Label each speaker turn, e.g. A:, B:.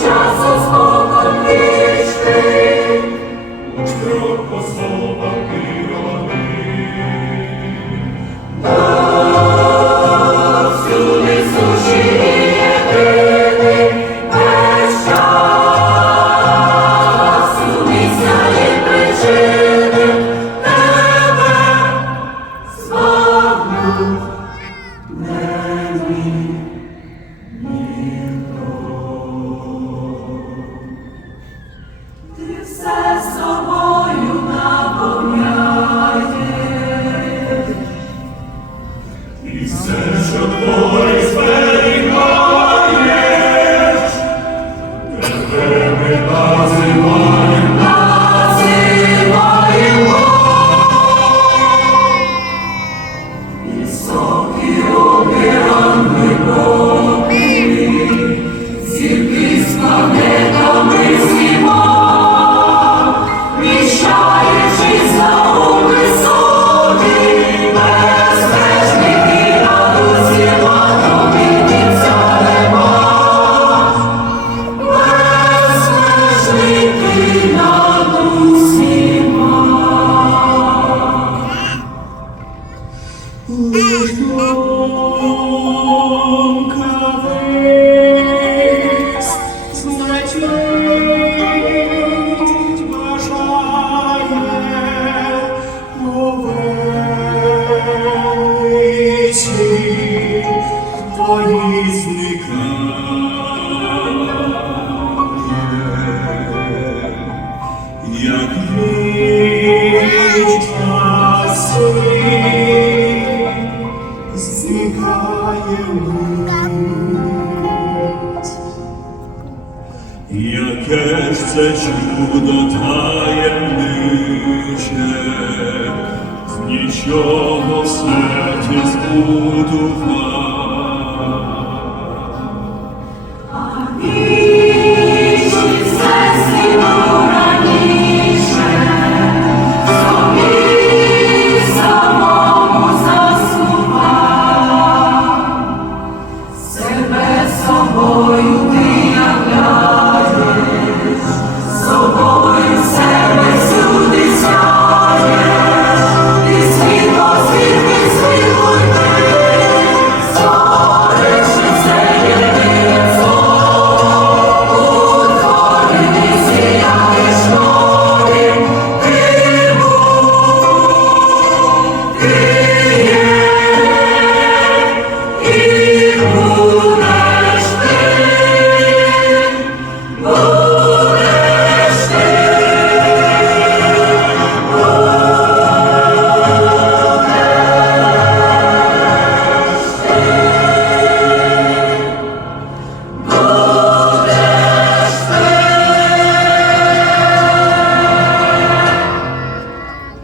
A: часу. Називаємо, називаємо, і твої зникає, як ніч світ зникає мить. Яке ж це чудо таємниче, нічого в збудував.